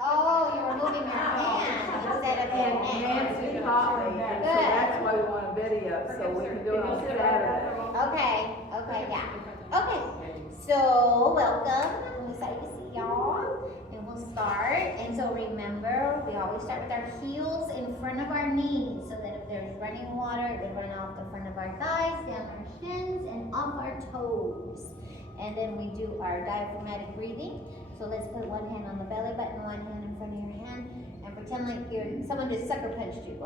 Oh, you're moving your hand instead of your And neck. Nancy taught me, and so Good. that's why we want a video, so we can do it on Saturday. Okay, yeah. Okay, so welcome. I'm excited to see y'all. And we'll start. And so remember, we always start with our heels in front of our knees so that if there's running water, it would run off the front of our thighs, down our shins, and off our toes. And then we do our diaphragmatic breathing. So let's put one hand on the belly button, one hand in front of your hand, and pretend like someone just sucker punched you.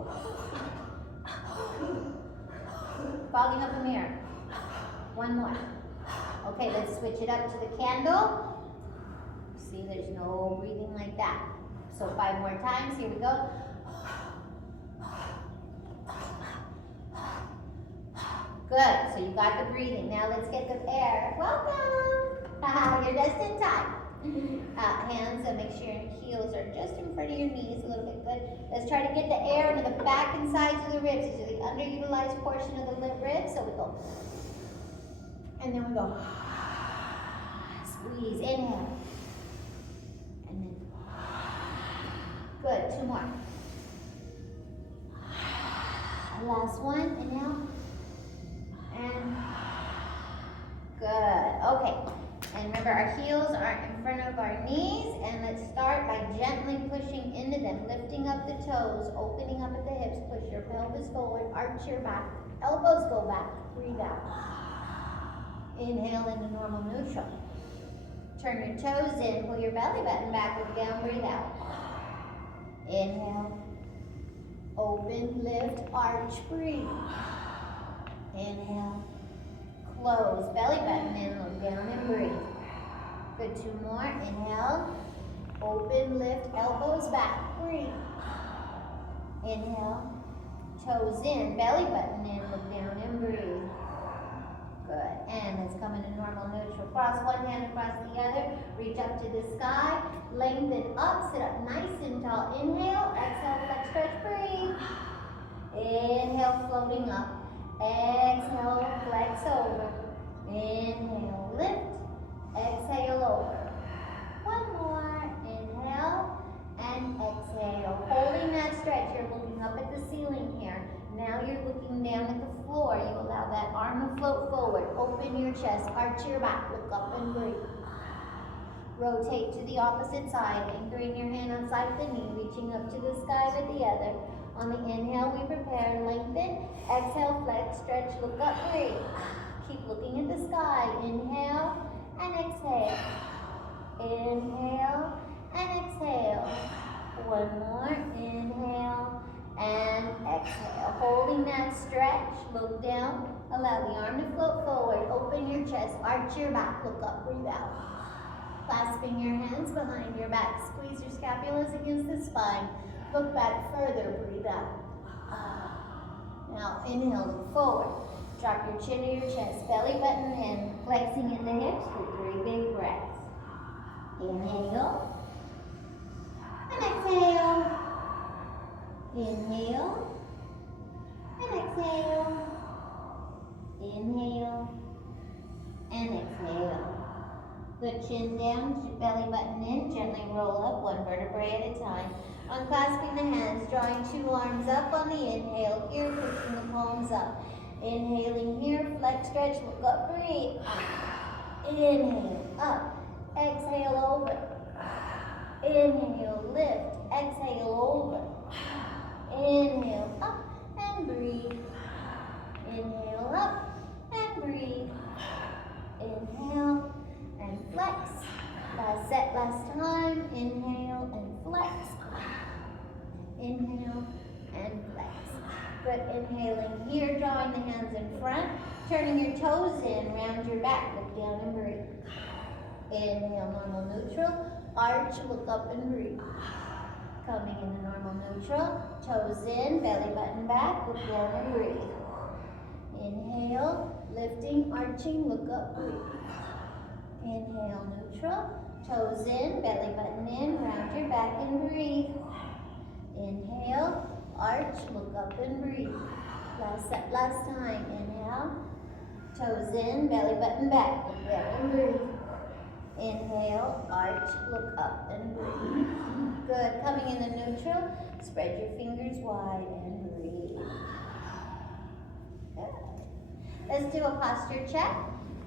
Fogging up a mirror. One more. Okay, let's switch it up to the candle. See, there's no breathing like that. So 5 more times. Here we go. Good. So you got the breathing. Now let's get the air. Welcome. You're just in time. Hands, and make sure your heels are just in front of your knees a little bit. Good. Let's try to get the air into the back and sides of the ribs. These are the underutilized portion of the ribs. So we go. And then we go. Squeeze. Inhale. And then. Good. 2 more. Last one. Inhale. And. Good. Okay. And remember, our heels are in front of our knees, and let's start by gently pushing into them, lifting up the toes, opening up at the hips, push your pelvis forward, arch your back, elbows go back, breathe out. Inhale into normal neutral. Turn your toes in, pull your belly button back, look down, breathe out. Inhale, open, lift, arch, breathe. Inhale. Close, belly button in, look down and breathe. Good, 2 more. Inhale, open, lift, elbows back, breathe. Inhale, toes in, belly button in, look down and breathe. Good, and let's come into normal neutral. Cross one hand across the other, reach up to the sky, lengthen up, sit up nice and tall. Inhale, exhale, flex, stretch, breathe. Inhale, floating up. Exhale, flex over. Inhale, lift. Exhale, over. One more. Inhale and exhale. Holding that stretch, you're looking up at the ceiling here. Now you're looking down at the floor. You allow that arm to float forward. Open your chest, arch your back, look up and breathe. Rotate to the opposite side, anchoring your hand outside the knee, reaching up to the sky with the other. On the inhale, we prepare, lengthen. Exhale, flex, stretch, look up, breathe. Keep looking at the sky. Inhale and exhale. Inhale and exhale. One more. Inhale and exhale. Holding that stretch, look down. Allow the arm to float forward. Open your chest, arch your back, look up, breathe out. Clasping your hands behind your back. Squeeze your scapulas against the spine. Look back further, breathe out. Now inhale, look forward. Drop your chin to your chest, belly button in, flexing in the hips for 3 big breaths. Inhale and exhale. Inhale and exhale. Inhale and exhale. Good, chin down, belly button in, gently roll up 1 vertebrae at a time. Unclasping the hands, drawing 2 arms up on the inhale, here pushing the palms up. Inhaling here, flex, stretch, look up, breathe. Inhale, up, exhale, over. Inhale, lift, exhale, over. Inhale, up and breathe. Inhale, up and breathe. Inhale and flex. Last set, last time. Inhale and flex. Inhale and flex. Good, inhaling here, drawing the hands in front, turning your toes in, round your back, look down and breathe. Inhale, normal neutral, arch, look up and breathe. Coming into normal neutral, toes in, belly button back, look down and breathe. Inhale, lifting, arching, look up, breathe. Inhale, neutral, toes in, belly button in, round your back and breathe. Inhale, arch, look up and breathe. Last time. Inhale, toes in, belly button back, look down and breathe. Inhale, arch, look up and breathe. Good. Coming into neutral, spread your fingers wide and breathe. Good. Let's do a posture check.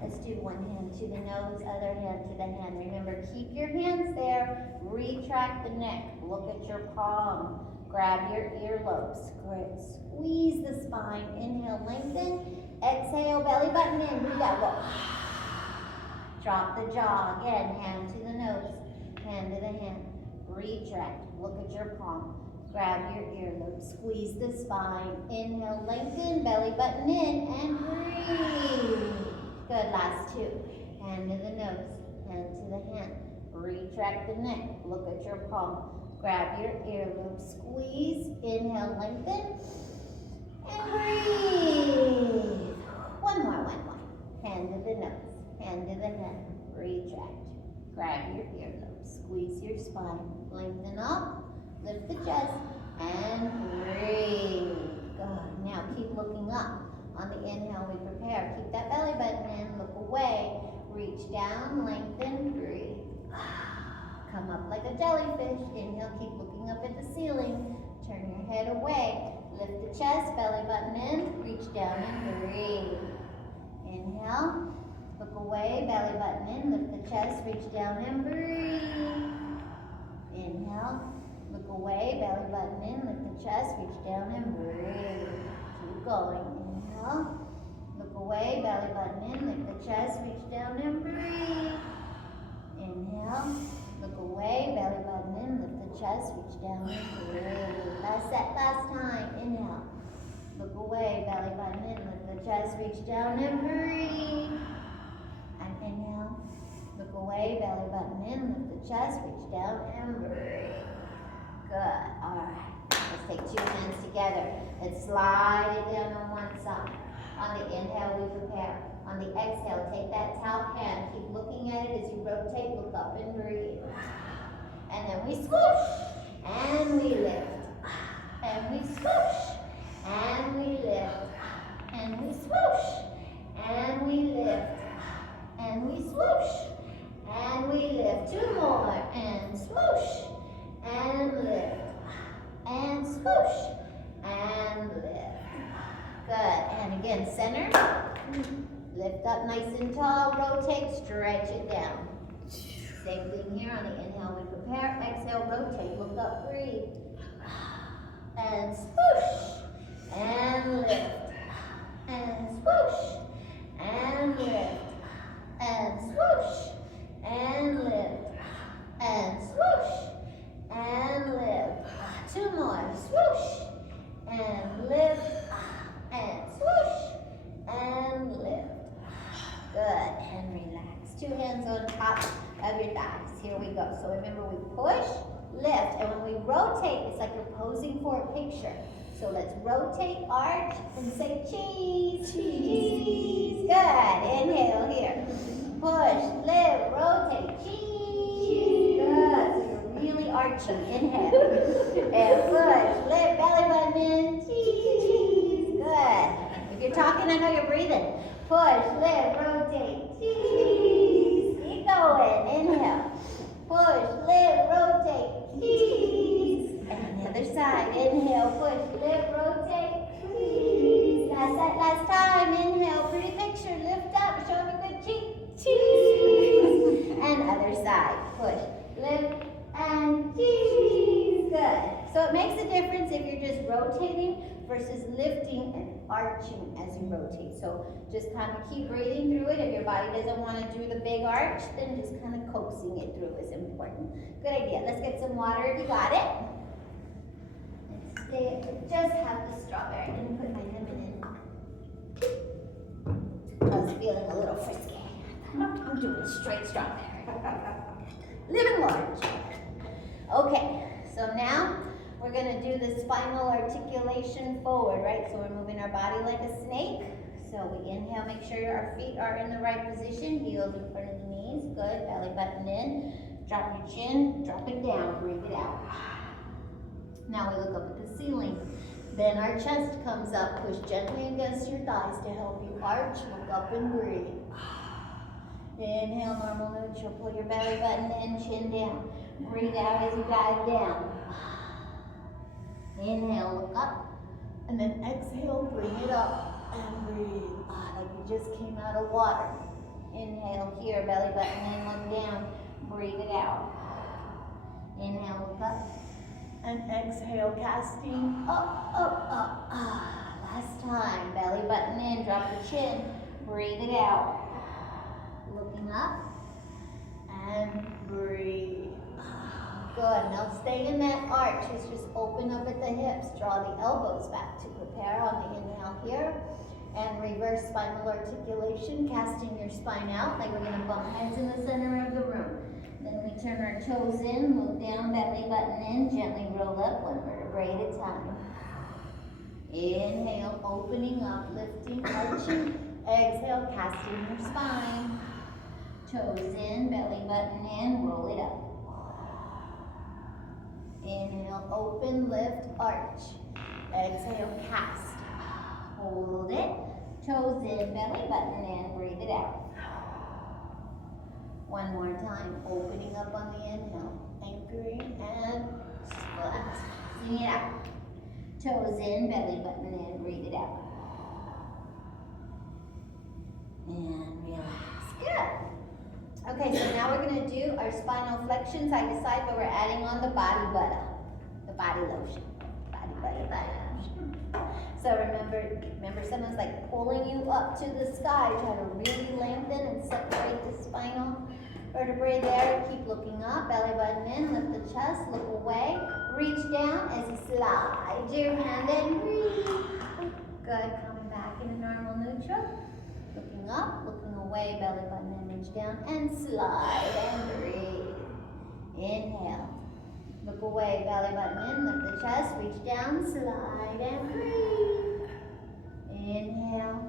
Let's do one hand to the nose, other hand to the hand. Remember, keep your hands there. Retract the neck. Look at your palm. Grab your earlobes. Great. Squeeze the spine. Inhale, lengthen. Exhale, belly button in. Breathe out. Go. Drop the jaw. Again, hand to the nose. Hand to the hand. Retract. Look at your palm. Grab your earlobe. Squeeze the spine. Inhale, lengthen. Belly button in. And breathe. Good, last two. Hand to the nose, hand to the hand. Retract the neck, look at your palm. Grab your earlobe, squeeze, inhale, lengthen, and breathe. One more. Hand to the nose, hand to the hand. Retract. Grab your earlobe, squeeze your spine, lengthen up, lift the chest, and breathe. Good, now keep looking up. On the inhale, we prepare. Keep that belly button in, look away. Reach down, lengthen, breathe. Come up like a jellyfish. Inhale, keep looking up at the ceiling. Turn your head away. Lift the chest, belly button in, reach down and breathe. Inhale, look away, belly button in, lift the chest, reach down and breathe. Inhale, look away, belly button in, lift the chest, reach down and breathe. Keep going. Look away, belly button in, lift the chest, reach down and breathe. Inhale, look away, belly button in, lift the chest, reach down and breathe. Last set, last time. Inhale, look away, belly button in, lift the chest, reach down and breathe. And inhale, look away, belly button in, lift the chest, reach down and breathe. Good, all right. Let's take two hands together. Let's slide it down on one side. On the inhale, we prepare. On the exhale, take that towel hand. Keep looking at it as you rotate. Look up and breathe. And then we swoosh. And we lift. And we swoosh. And we lift. And we swoosh. And we lift. And we swoosh. And we lift. Two more. And swoosh. And lift. And swoosh, and lift. Good, and again, center. Lift up nice and tall, rotate, stretch it down. Same thing here on the inhale, we prepare. Exhale, rotate, look up, breathe. And swoosh, and lift. And swoosh, and lift. And swoosh, and lift. And swoosh, and lift. Two more. Swoosh and lift and swoosh and lift. Good. And relax. Two hands on top of your thighs. Here we go. So remember, we push, lift, and when we rotate, it's like you're posing for a picture. So let's rotate, arch, and say cheese, cheese. Good. Inhale here. Push, lift, rotate, cheese. Good. Really arching. Inhale. And push. Lift. Belly button in. Cheese. Good. If you're talking, I know you're breathing. Push. Lift. Rotate. Cheese. Keep going. Inhale. Push. Lift. Rotate. Cheese. And the other side. Inhale. Push. Lift. Rotate. Cheese. Last time. Inhale. Pretty picture. Lift up. Show me good cheek. Cheese. And other side. Push. Lift. And cheese. Good. So it makes a difference if you're just rotating versus lifting and arching as you rotate. So just kind of keep breathing through it. If your body doesn't want to do the big arch, then just kind of coaxing it through is important. Good idea. Let's get some water if you got it. Let's stay. Just have the strawberry. I didn't put my lemon in. I was feeling a little frisky. I'm doing straight strawberry. Living large. Okay, so now we're going to do the spinal articulation forward, right? So we're moving our body like a snake. So we inhale, make sure our feet are in the right position, heels in front of the knees. Good, belly button in. Drop your chin, drop it down, breathe it out. Now we look up at the ceiling. Then our chest comes up, push gently against your thighs to help you arch, look up and breathe. Inhale, normal neutral, pull your belly button in, chin down. Breathe out as you dive down. Inhale, look up. And then exhale, bring it up and breathe. Like you just came out of water. Inhale here, belly button in, look down. Breathe it out. Inhale, look up. And exhale, casting up, up, up. Last time, belly button in, drop the chin. Breathe it out. Looking up. And breathe. Good. Now stay in that arch. Just open up at the hips. Draw the elbows back to prepare on the inhale here. And reverse spinal articulation, casting your spine out like we're going to bump heads in the center of the room. Then we turn our toes in, move down, belly button in, gently roll up one vertebrae at a time. Inhale, opening up, lifting, arching. Exhale, casting your spine. Toes in, belly button in, roll it up. Inhale, open, lift, arch. Exhale, cast. Hold it. Toes in, belly button in, breathe it out. One more time, opening up on the inhale. Anchoring and split. Sing it out. Toes in, belly button in, breathe it out. And relax. Good. Okay, so now we're going to do our spinal flexion side to side, but we're adding on the body butter. The body lotion. Body butter, body lotion. So remember someone's like pulling you up to the sky. Try to really lengthen and separate the spinal vertebrae there. Keep looking up, belly button in, lift the chest, look away. Reach down as you slide your hand and breathe. Good, coming back in a normal neutral. Looking up, looking away, belly button in, reach down and slide and breathe. Inhale. Look away, belly button in, lift the chest, reach down, slide and breathe. Inhale.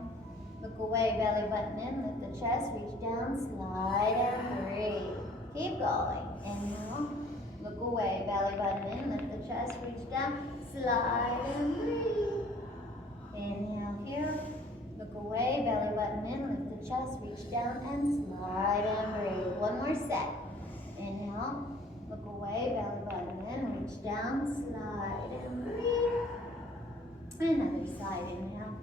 Look away, belly button in, lift the chest, reach down, slide and breathe. Keep going. Inhale. Look away, belly button in, lift the chest, reach down, slide and breathe. Inhale here. Look away, belly button in, lift the chest, reach down and slide and breathe. One more set. Inhale. Look away, belly button in, reach down, slide and breathe. Another side, inhale.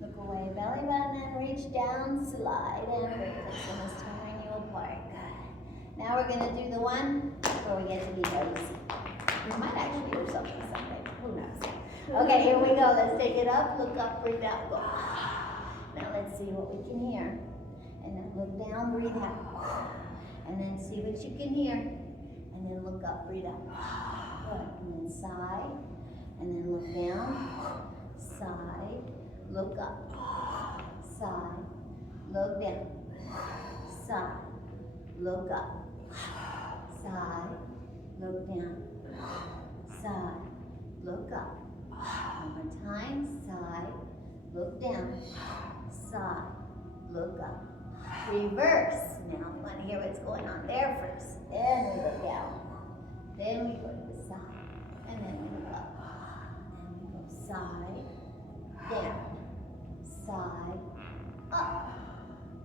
Look away, belly button in, reach down, slide and breathe. This one is tearing you apart. Good. Now we're going to do the one where we get to be lazy. We might actually do something someday. Who knows? Okay, here we go. Let's take it up, look up, breathe out, go. Now let's see what we can hear. And then look down, breathe out. And then see what you can hear. And then look up, breathe out. Good. And then sigh. And then look down. Sigh. Look up. Sigh. Look down. Sigh. Look up. Sigh. Look down. Sigh. Look up. One more time. Sigh. Look down. Sigh. Look up. Reverse. Now we want to hear what's going on there first. Then we look down. Then we go to the side. And then we look up. And we go side, down, side, up,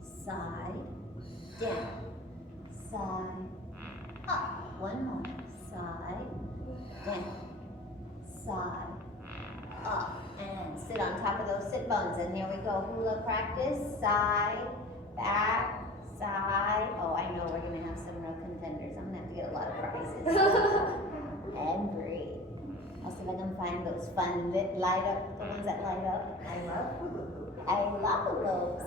side, down, side, up. One more. Side, down, side, up. And sit on top of those sit bones. And here we go. Hula practice. Side, back, side. Oh, I know we're going to have some real contenders. I'm going to have to get a lot of prizes. And breathe. I'll see if I can find those fun light up, the ones that light up. I love those.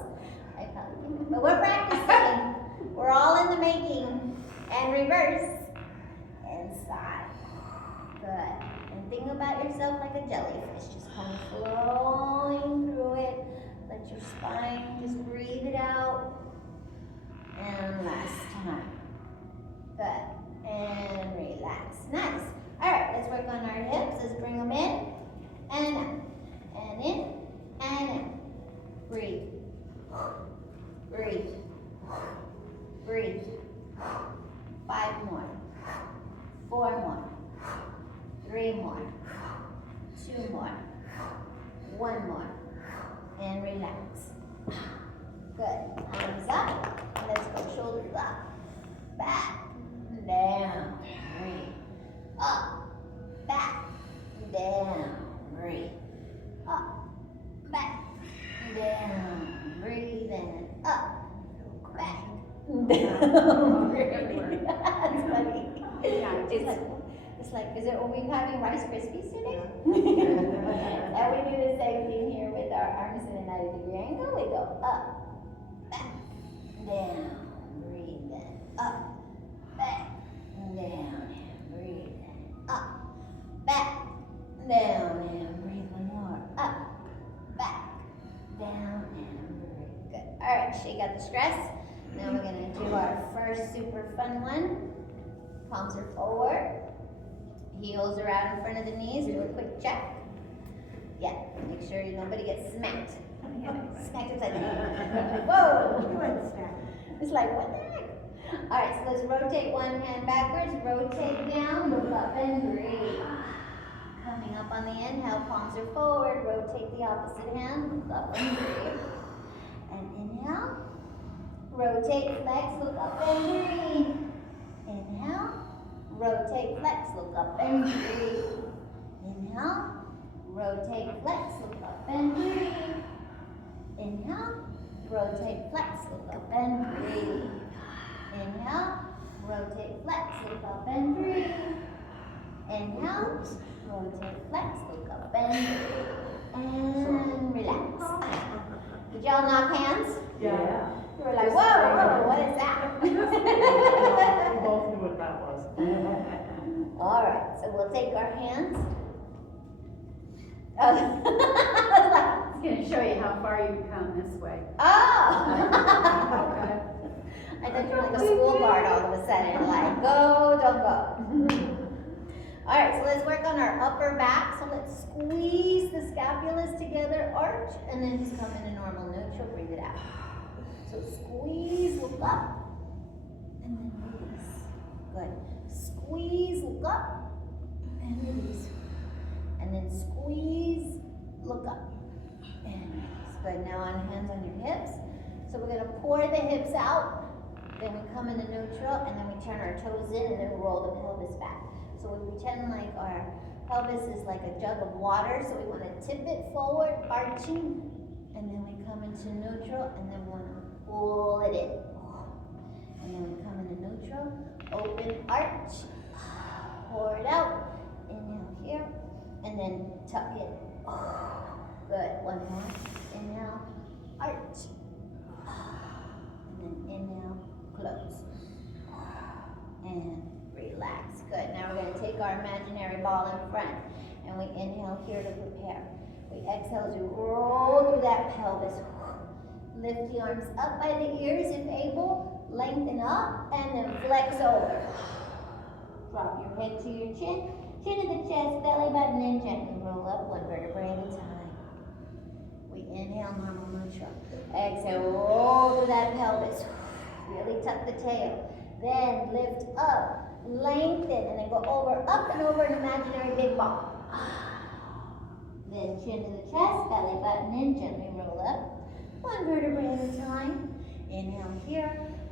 I probably do. But we're practicing. We're all in the making. And reverse. And side. Good. And think about yourself like a jellyfish. Just kind of flowing through it. Let your spine just breathe it out. And last time. Good. And relax. Nice. All right, let's work on our hips. Let's bring them in and out. And in and out. Breathe. Breathe. Breathe. 5 more. 4 more. 3 more. 2 more. 1 more. And relax. Good. Arms up. Let's go shoulders up. Back. Down. That's funny. It's like, are we having Rice Krispies today? And we do the same thing here with our arms in a 90-degree angle. We go up, back, down, breathe in, up, back, down, and breathe in, up, back, down, and breathe one more, up, back, down, and breathe. Good. All right, shake out the stress. Now we're gonna do our first super fun one. Palms are forward. Heels are out in front of the knees. Do a quick check. Yeah, make sure nobody gets smacked. Smacked upside the head. Whoa! It's like, what the heck? All right, so let's rotate one hand backwards, rotate down, look up and breathe. Coming up on the inhale, palms are forward, rotate the opposite hand, look up and breathe. And inhale, rotate, flex, look up and breathe. Inhale. Rotate, flex, look up and breathe. Inhale. Rotate, flex, look up and breathe. Inhale. Rotate, flex, look up and breathe. Inhale. Rotate, flex, look up and breathe. Inhale. Rotate, flex, look up and breathe. And relax. Did y'all knock hands? Yeah. You were like, whoa, what is that? We both knew what that was. All right, so we'll take our hands. It's going to show you how far you can come this way. Oh! Okay. I thought you were like a school guard all of a sudden, like, go, don't go. All right, so let's work on our upper back. So let's squeeze the scapulas together, arch, and then just come into normal neutral, breathe it out. So squeeze, look up, and then release. Good. Squeeze, look up, and release. And then squeeze, look up, and release. Good. Now on hands on your hips. So we're gonna pour the hips out, then we come into neutral, and then we turn our toes in, and then roll the pelvis back. So we pretend like our pelvis is like a jug of water, so we wanna tip it forward, arching, and then we come into neutral, and then we wanna pull it in. And then we come into neutral, open, arch, pour it out, inhale here, and then tuck it. Good, one more, inhale, arch, and then inhale, close, and relax. Good, now we're gonna take our imaginary ball in front, and we inhale here to prepare. We exhale as we roll through that pelvis. Lift the arms up by the ears if able, lengthen up, and then flex over. Drop your head to your chin, chin to the chest, belly button in, gently roll up one vertebrae at a time. We inhale, normal neutral. Exhale, roll through that pelvis. Really tuck the tail. Then lift up, lengthen, and then go over, up and over an imaginary big ball. Then chin to the chest, belly button in, gently roll up. One vertebrae at a time. Inhale here.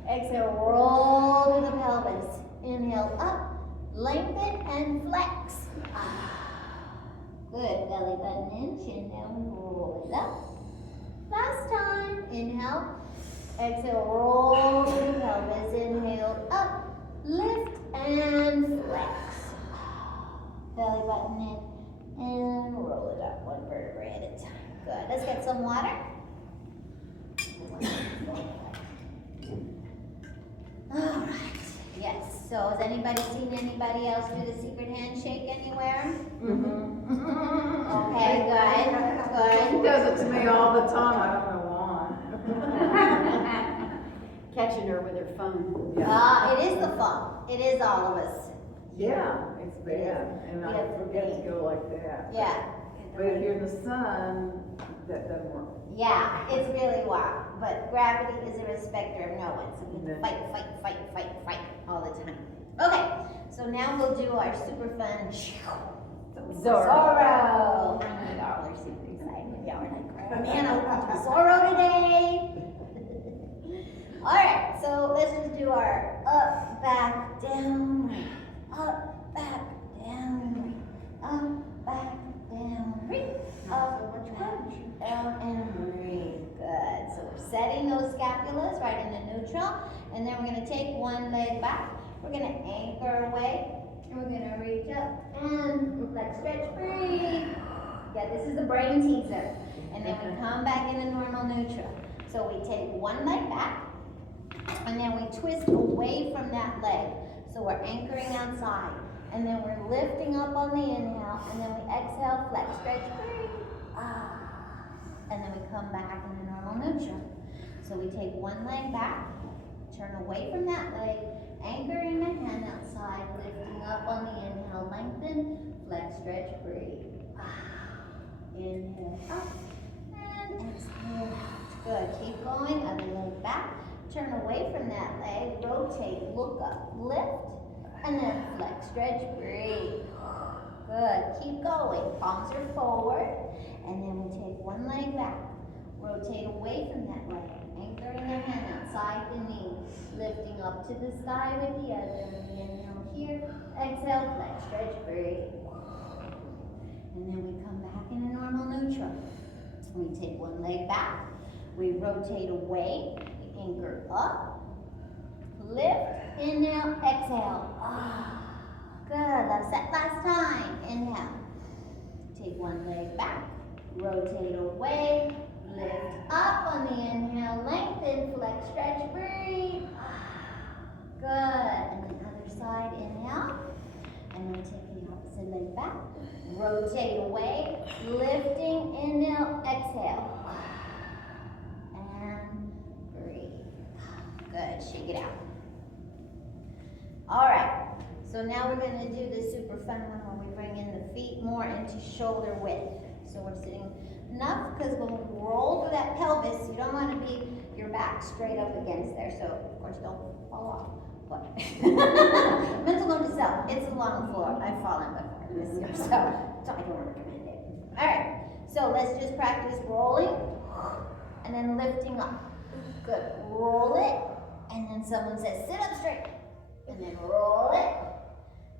Exhale, roll through the pelvis. Inhale up, lengthen and flex. Good. Belly button in, chin down, roll it up. Last time. Inhale. Exhale, roll through the pelvis. Inhale up, lift and flex. Belly button in and roll it up one vertebrae at a time. Good. Let's get some water. All right. Yes. So has anybody seen anybody else do the secret handshake anywhere? Okay. Good. He does it to me all the time, I don't know why. Catching her with her phone. It is the phone. It is all of us. Yeah, it's bad, and I forget to go like that. Yeah. But if you're in the sun, that doesn't work. Yeah, it's really wild. But gravity is a respecter of no one. So we have to fight all the time. Okay, so now we'll do our super fun Zorro. I know y'all are super excited. Y'all are like, man, I want to do Zorro today. All right, so let's just do our up, back, down, up, back, down, up, back, down, up, back, down, and breathe. Good. So we're setting those scapulas right into neutral. And then we're gonna take one leg back. We're gonna anchor away. And we're gonna reach up and flex, stretch, breathe. Yeah, this is the brain teaser. And then we come back into normal neutral. So we take one leg back, and then we twist away from that leg. So we're anchoring outside. And then we're lifting up on the inhale, and then we exhale, flex, stretch, breathe. And then we come back into normal neutral. So we take one leg back, turn away from that leg, anchoring the hand outside, lifting up on the inhale, lengthen, flex, stretch, breathe. Inhale up, and exhale out. Good, keep going, other leg back, turn away from that leg, rotate, look up, lift, and then flex, stretch, breathe. Good, keep going, palms are forward, and then we take one leg back, rotate away from that leg, anchoring the hand outside the knee, lifting up to the sky with the other, inhale here, exhale, flex, stretch, breathe. And then we come back into normal neutral. We take one leg back, we rotate away, we anchor up, lift, inhale, exhale. Good, let's set last time. Inhale. Take one leg back, rotate away, lift up on the inhale, lengthen, flex, stretch, breathe. Good, and then other side, inhale. And then take the opposite leg back, rotate away, lifting, inhale, exhale. And breathe. Good, shake it out. All right, so now we're gonna do the super fun one where we bring in the feet more into shoulder width. So we're sitting enough, because when we roll through that pelvis, you don't wanna be your back straight up against there. So of course, don't fall off. But mental note to self, it's a long floor. I've fallen before this year, so I don't recommend it. All right, so let's just practice rolling and then lifting up. Good, roll it, and then someone says, sit up straight. And then roll it,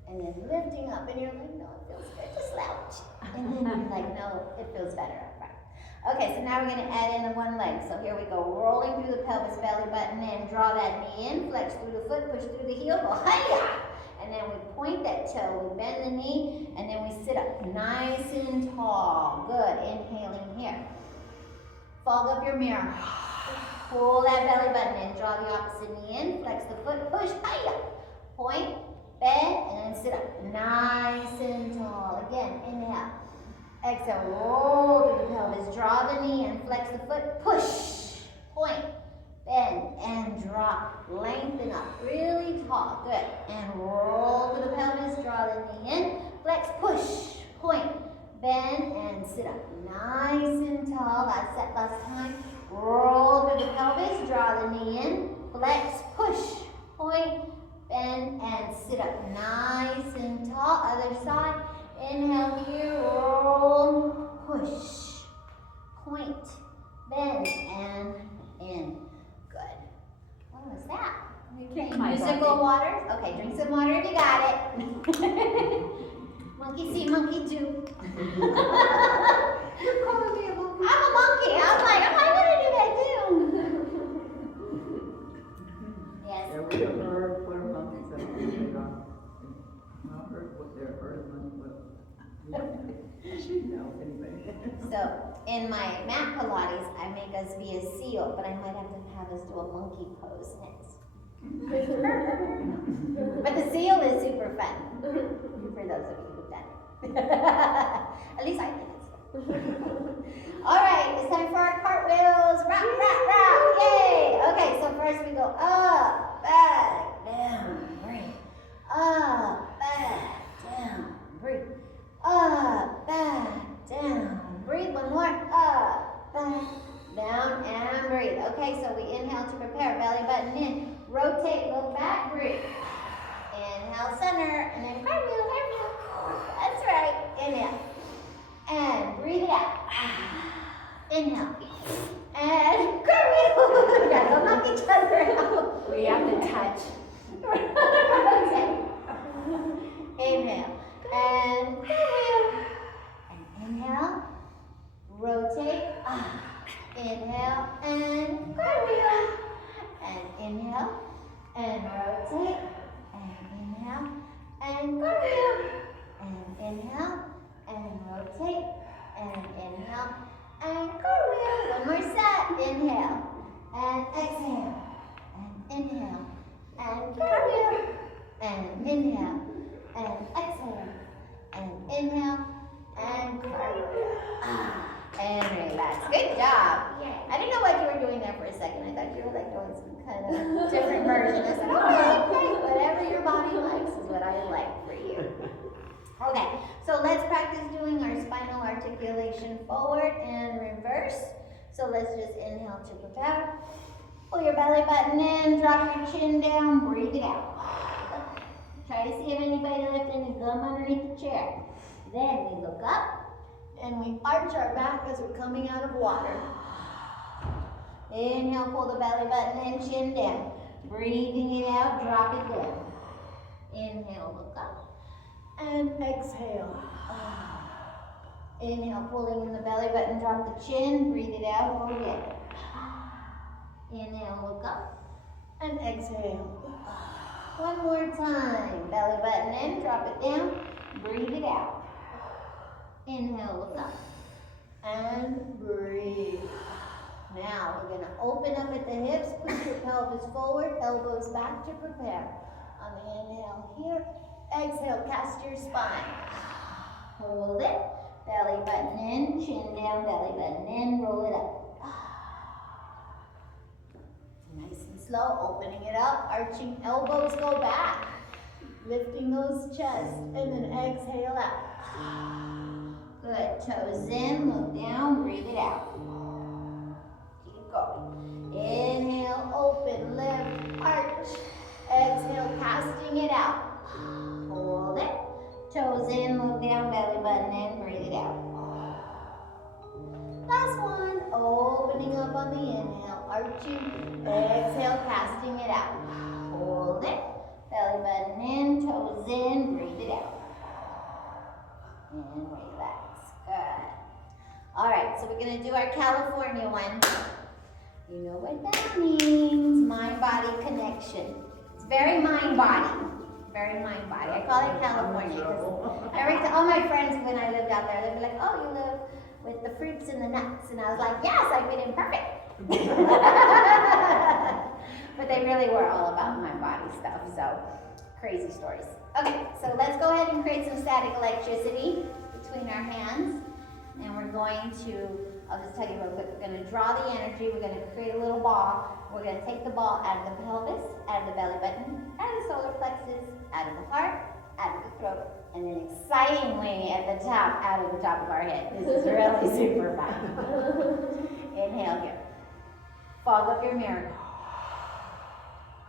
and then lifting up, and you're like, no, it feels good to slouch. And then you're like, no, it feels better up front. Okay, so now we're gonna add in the one leg. So here we go, rolling through the pelvis, belly button in, draw that knee in, flex through the foot, push through the heel, go hi-ya. And then we point that toe, we bend the knee, and then we sit up nice and tall. Good, inhaling here. Fog up your mirror. Pull that belly button in, draw the opposite knee in, flex the foot, push, hi-ya. Point, bend, and then sit up nice and tall. Again, inhale. Exhale, roll through the pelvis, draw the knee in, flex the foot, push, point, bend, and drop. Lengthen up, really tall, good. And roll through the pelvis, draw the knee in, flex, push, point, bend, and sit up. Nice and tall, last set, last time. Roll through the pelvis, draw the knee in, flex, push, point, bend, and sit up. Nice and tall, other side. Inhale here, roll, push, point, bend, and in. Good. What was that? Kick my Musical bucket. water? Okay, drink some water if you got it. Monkey see, monkey do. You're calling me a monkey. I'm a monkey. I'm like, I gonna do that too. Yes. Yeah, we have heard what our monkeys have to do. Not heard what their earth monkeys, but she knows anyway. So in my mat Pilates, I make us be a seal, but I might have us do a monkey pose next. But the seal is super fun for those of you who've done it. At least I think it's fun. All right, it's time for our cartwheels. Rock, rock, rock! Yay! Okay, so first we go up, back, down, breathe. Up, back, down, breathe. Up, back, down, breathe. One more. Up, back, down, and breathe. Okay, so we inhale to prepare. Belly button in. Rotate, look back, breathe. Inhale, center, and then cartwheel, cartwheel. That's right. Inhale. And breathe it out. Inhale. And cartwheel. Yeah, don't knock each other out. We have to touch. Okay. Inhale. And cartwheel. And inhale. Rotate. Inhale. And cartwheel. And inhale, and rotate, and inhale, and cartwheel, and inhale, and rotate, and inhale, and cartwheel. One more set, inhale, and exhale, and inhale, and cartwheel, and inhale, and exhale, and inhale, and cartwheel. And relax. Good job. I didn't know what you were doing there for a second. I thought you were like doing some kind of different version. I said, okay, great. Whatever your body likes is what I like for you. Okay, so let's practice doing our spinal articulation forward and reverse. So let's just inhale to prepare. Pull your belly button in, drop your chin down, breathe it out. Try to see if anybody left any gum underneath the chair. Then we look up and we arch our back as we're coming out of water. Inhale, pull the belly button in, chin down. Breathing it out, drop it down. Inhale, look up. And exhale. Inhale, pulling in the belly button, drop the chin, breathe it out, hold it. Inhale, look up. And exhale. One more time. Belly button in, drop it down, breathe it out. Inhale, look up, and breathe. Now, we're going to open up at the hips, push your pelvis forward, elbows back to prepare. On the inhale here, exhale, cast your spine. Hold it, belly button in, chin down, belly button in, roll it up. Nice and slow, opening it up, arching elbows go back, lifting those chests, and then exhale out. Good, toes in, look down, breathe it out. Keep going. Inhale, open, lift, arch. Exhale, casting it out. Hold it. Toes in, look down, belly button in, breathe it out. Last one, opening up on the inhale, arching. Exhale, casting it out. Hold it. Belly button in, toes in, breathe it out. And relax. Good. All right, so we're going to do our California one. You know what that means. Mind-body connection. It's very mind-body. Very mind-body. I call it California because all my friends, when I lived out there, they'd be like, oh, you live with the fruits and the nuts. And I was like, yes, I fit in perfect. But they really were all about my body stuff, so crazy stories. Okay, so let's go ahead and create some static electricity between our hands. And we're going to, I'll just tell you real quick, we're going to draw the energy, we're going to create a little ball. We're going to take the ball out of the pelvis, out of the belly button, out of the solar plexus, out of the heart, out of the throat, and then excitingly at the top, out of the top of our head. This is really super fun. Inhale here. Fog up your mirror.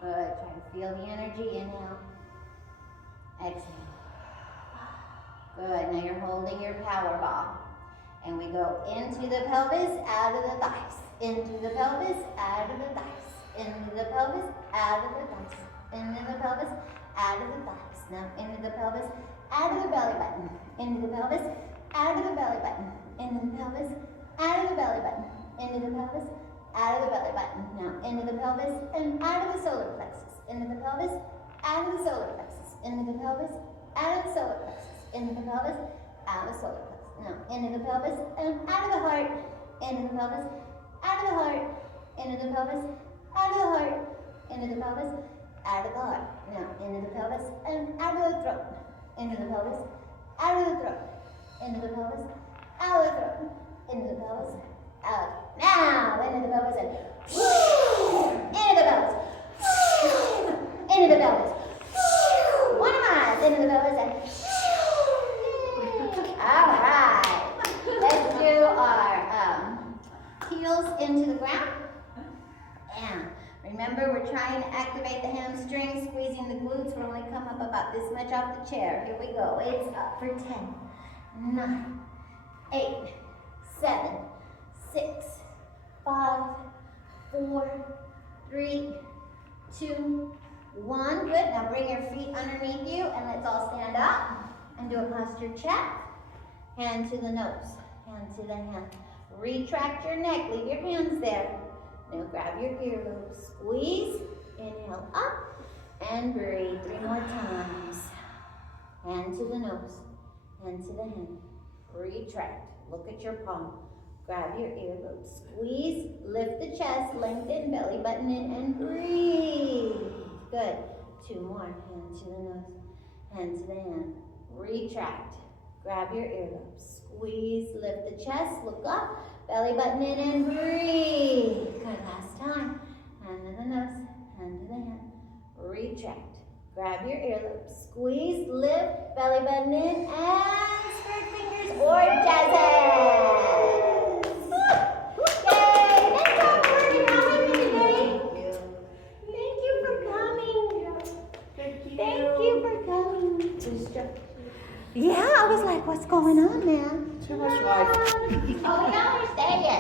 Good, try to feel the energy, inhale. Exhale. Good, now you're holding your power ball. And we go into the pelvis, out of the thighs. Into the pelvis, out of the thighs. Into the pelvis, out of the thighs. Into the pelvis, out of the thighs. Now into the pelvis, out of the belly button. Into the pelvis, out of the belly button. Into the pelvis, out of the belly button. Into the pelvis, out of the belly button. Now into the pelvis and out of the solar plexus. Into the pelvis, out of the solar plexus. Into the pelvis, out of the solar plexus. Into the pelvis, out of the solar plexus. Now, into the pelvis and out of the heart, into the pelvis, out of the heart, into the pelvis, out of the heart, into the pelvis, out of the heart. Now, into the pelvis and out of the throat, into the pelvis, out of the throat, into the pelvis, out of the throat, into the pelvis, out. Now, into the pelvis and into the pelvis, into the pelvis. One more, into the pelvis and all right, let's do our heels into the ground. And remember, we're trying to activate the hamstrings, squeezing the glutes. We're only come up about this much off the chair. Here we go. It's up for 10, 9, 8, 7, 6, 5, 4, 3, 2, 1. Good. Now bring your feet underneath you and let's all stand up and do a posture check. Hand to the nose, hand to the hand. Retract your neck, leave your hands there. Now grab your earlobes, squeeze, Inhale up and breathe 3 more times. Hand to the nose, hand to the hand. Retract. Look at your palm. Grab your earlobe. Squeeze, lift the chest, lengthen, belly button in, and breathe. Good. 2 more. Hand to the nose, hand to the hand. Retract. Grab your earlobe. Squeeze, lift the chest, look up, belly button in, and breathe. Good. Last time. Hand to the nose, hand to the hand. Retract. Grab your earlobe. Squeeze, lift, belly button in, and spirit fingers or jazz hands. Yay! Thanks all for working out with me today. Thank you for coming. Thank you for coming. Yeah, I was like, what's going on, man? Too much life. Oh, yeah,